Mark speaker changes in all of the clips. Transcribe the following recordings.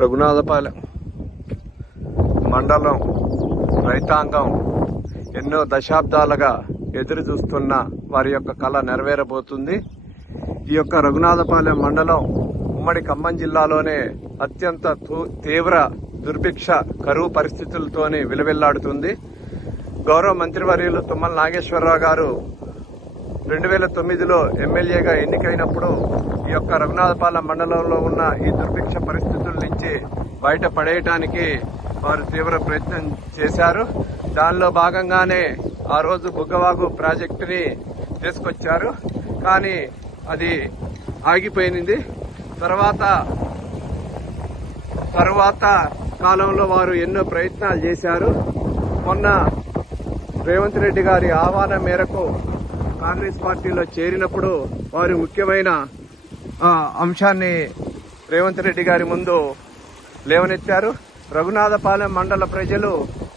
Speaker 1: రఘునాథపాలెం మండలం రైతాంగం ఎన్నో దశాబ్దాలుగా ఎదురు చూస్తున్న వారి యొక్క కళ నెరవేరబోతుంది. ఈ యొక్క రఘునాథపాలెం మండలం ఉమ్మడి ఖమ్మం జిల్లాలోనే అత్యంత తూ- తీవ్ర దుర్భిక్ష కరువు పరిస్థితులతోనే విలువెల్లాడుతుంది. గౌరవ మంత్రివర్యులు తుమ్మల నాగేశ్వరరావు గారు రెండు వేల తొమ్మిదిలో ఎమ్మెల్యేగా ఎన్నికైనప్పుడు ఈ యొక్క రఘునాథపాలెం మండలంలో ఉన్న ఈ దుర్భిక్ష పరిస్థితుల నుంచి బయట పడేయటానికి వారు తీవ్ర ప్రయత్నం చేశారు. దానిలో భాగంగానే ఆ రోజు బుగ్గవాగు ప్రాజెక్టుని తీసుకొచ్చారు. కానీ అది ఆగిపోయింది తర్వాత తర్వాత కాలంలో వారు ఎన్నో ప్రయత్నాలు చేశారు. మొన్న రేవంత్ రెడ్డి గారి ఆహ్వానం మేరకు కాంగ్రెస్ పార్టీలో చేరినప్పుడు వారి ముఖ్యమైన అంశాన్ని రేవంత్ రెడ్డి గారి ముందు లేవనెత్తారు. రఘునాథపాలెం మండల ప్రజలు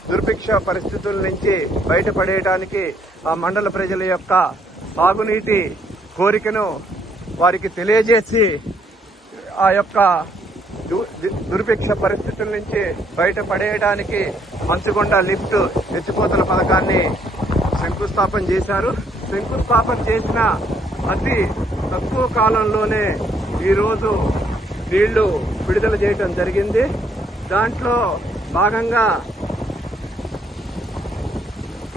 Speaker 1: దుర్భిక్ష పరిస్థితుల నుంచి బయటపడేయడానికి ఆ మండల ప్రజల యొక్క సాగునీటి కోరికను వారికి తెలియజేసి ఆ యొక్క దు- దుర్భిక్ష పరిస్థితుల నుంచి బయటపడేయడానికి మంచుగొండ లిఫ్ట్ ఎత్తిపోతల పథకాన్ని శంకుస్థాపన చేశారు. శంకుస్థాపన చేసిన అతి తక్కువ కాలంలోనే ఈరోజు నీళ్ళు విడుదల చేయటం జరిగింది. దాంట్లో భాగంగా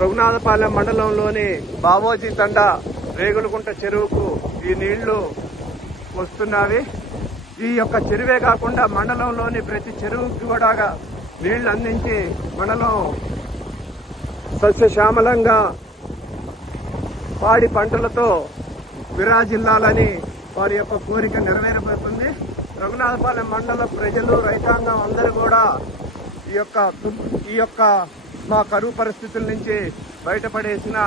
Speaker 1: రఘునాథపాలెం మండలంలోని బావోజీ తండ రేగులకుంట చెరువుకు ఈ నీళ్ళు వస్తున్నవి. ఈ యొక్క చెరువే కాకుండా మండలంలోని ప్రతి చెరువుకి కూడా నీళ్ళు అందించి మండలం సస్యశ్యామలంగా పాడి పంటలతో విరాజిల్లాలని వారి యొక్క కోరిక నెరవేరబోతుంది. రఘునాథపాలెం మండల ప్రజలు రైతాంగం అందరూ కూడా ఈ యొక్క ఈ యొక్క మా కరువు పరిస్థితుల నుంచి బయటపడేసిన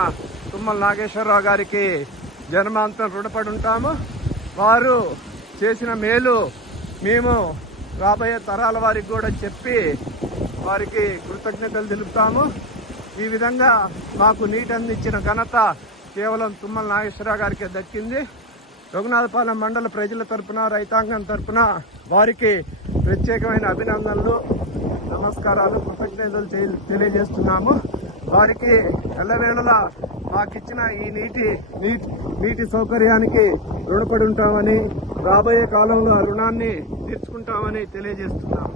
Speaker 1: తుమ్మల నాగేశ్వరరావు గారికి జన్మాంతం రుణపడి ఉంటాము. వారు చేసిన మేలు మేము రాబోయే తరాల వారికి కూడా చెప్పి వారికి కృతజ్ఞతలు తెలుపుతాము. ఈ విధంగా మాకు నీటి అందించిన ఘనత కేవలం తుమ్మల నాగేశ్వరరావు గారికే దక్కింది. రఘునాథపాలెం మండల ప్రజల తరపున రైతాంగం తరపున వారికి ప్రత్యేకమైన అభినందనలు నమస్కారాలు కృతజ్ఞతలు తెలియజేస్తున్నాము. వారికి ఎల్లవేళలా మాకిచ్చిన ఈ నీటి నీటి నీటి సౌకర్యానికి రుణపడి ఉంటామని రాబోయే కాలంలో రుణాన్ని తీర్చుకుంటామని తెలియజేస్తున్నాము.